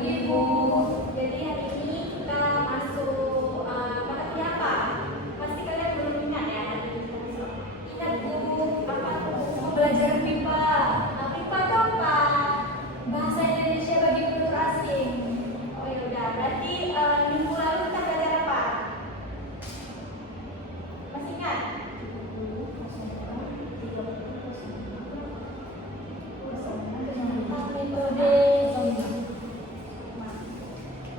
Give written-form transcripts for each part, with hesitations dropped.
Ibu. Jadi hari ini kita masuk mata kuliah apa? Pasti kalian belum ingat ya hari ini kita masuk. Ingat Bu, apa tuh? Belajar pipa. Pipa itu apa? Bahasa Indonesia bagi penutur asing. Oh ya udah, berarti minggu lalu kita belajar apa? Masih ingat? Metode.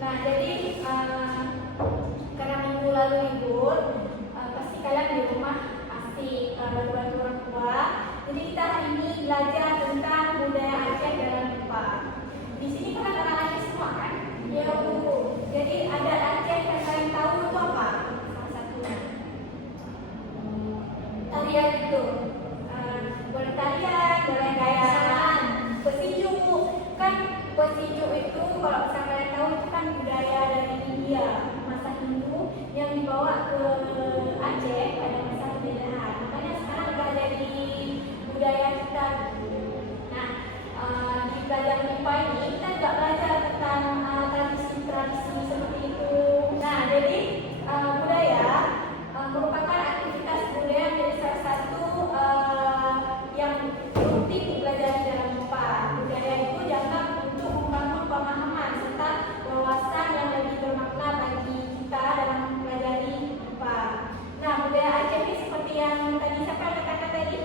Nah, jadi karena minggu lalu libur, pasti kalian di rumah asik bantu orang tua. Jadi kita hari ini belajar tentang budaya Aceh dalam MIPA. Di sini kan orang Aceh semua kan? Ya Bu. Jadi ada Aceh yang kalian tahu itu apa? Salah satunya tarian itu. Boleh tarian, boleh gayaan, pesiju. Kan pesiju itu kalau misalnya kalian tahu itu kan budaya dari India masa Hindu yang dibawa ke Aceh pada masa penjajahan. Makanya sekarang udah jadi budaya kita. Nah, di pelajaran MIPA ini kita juga belajar tentang tradisi-tradisi seperti itu. Nah, jadi budaya merupakan aktivitas budaya menjadi salah satu yang rutin dipelajari dalam MIPA. Budaya itu dianggap untuk membangun pemahaman serta wawasan yang lebih bermakna bagi kita dalam mempelajari MIPA. Nah, budaya Aceh ini seperti yang tadi siapa yang katakan tadi?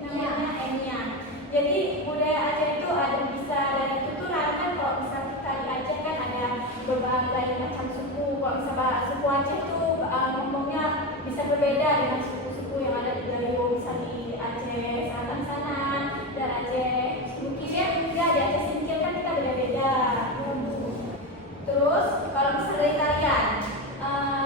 Namanya Enya. Jadi budaya Aceh itu ada bisa dari tuturan kan, kalau misalnya kita di Aceh kan ada berbagai macam suku. Kalau misalnya suku Aceh itu ngomongnya bisa berbeda dengan suku-suku yang ada di Gayo, bisa di Aceh Selatan sana dan Aceh Singkil juga di Aceh Singkil kan kita beda-beda. Terus kalau misalnya dari tarian,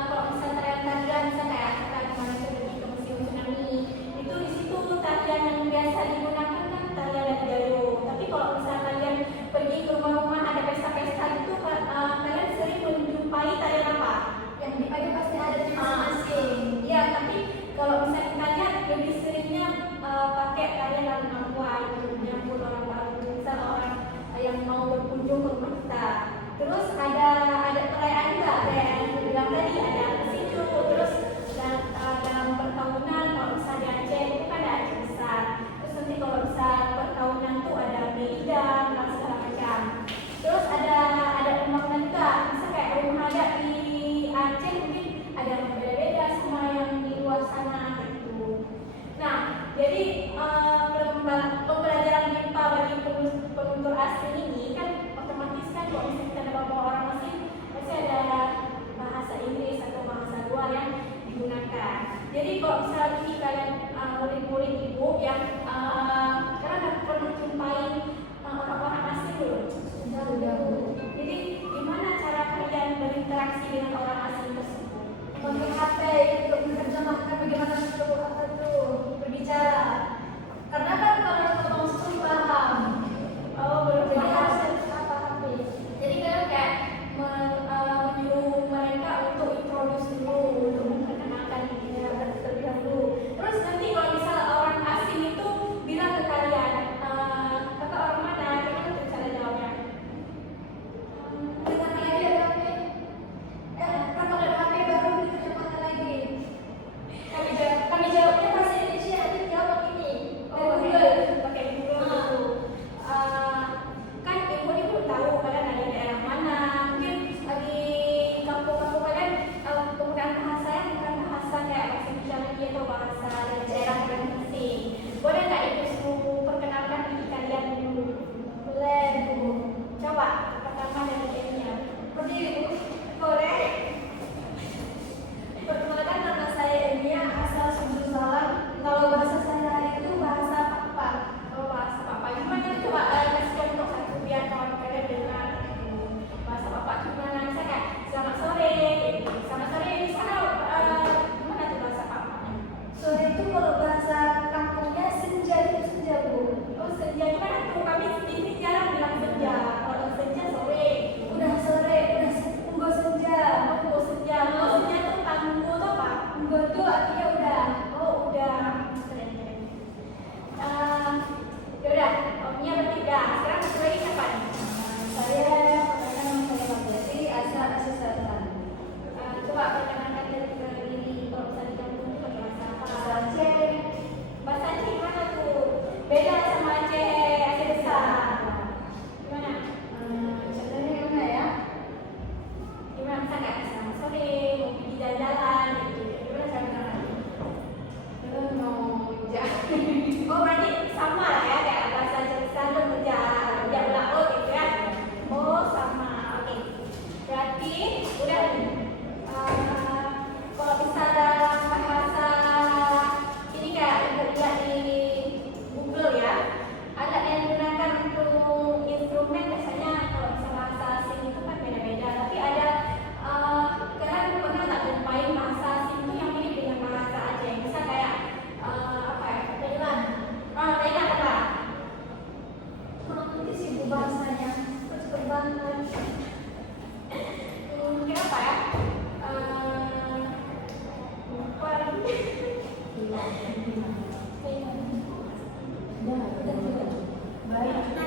kalau misalnya tarian misalnya kayak kita kemarin pergi ke Museum Tsunami, itu di situ tarian yang biasa digunakan kan tarian dari Gayo. Tapi kalau misalnya kalian pergi ke rumah-rumah ada pesta-pesta itu, kalian sering menjumpai tarian apa? Yang dipakai pasti ada masing-masing. Iya, tapi kalau misalnya kita lihat lebih seringnya pakai tarian lalu nampuan untuk menyambut orang baru, misalnya orang yang mau berkunjung ke rumah kita. Terus ada perayaan juga, kayak yang aku bilang tadi, ada pesiju. Terus dalam pertahunan kalau misalnya di Aceh itu kan ada Aceh besar. Terus nanti kalau misalnya pertahunan tuh ada Meidang dan segala macam. Terus ada pembangunan juga, misalnya kayak rumah adat di Aceh mungkin ada yang berbeda-beda sama yang di luar sana gitu. Nah, jadi pembelajaran MIPA bagi penutur asing ini kan otomatis kan kalau misalnya kita ada bawa orang asing pasti ada bahasa Inggris Arabia.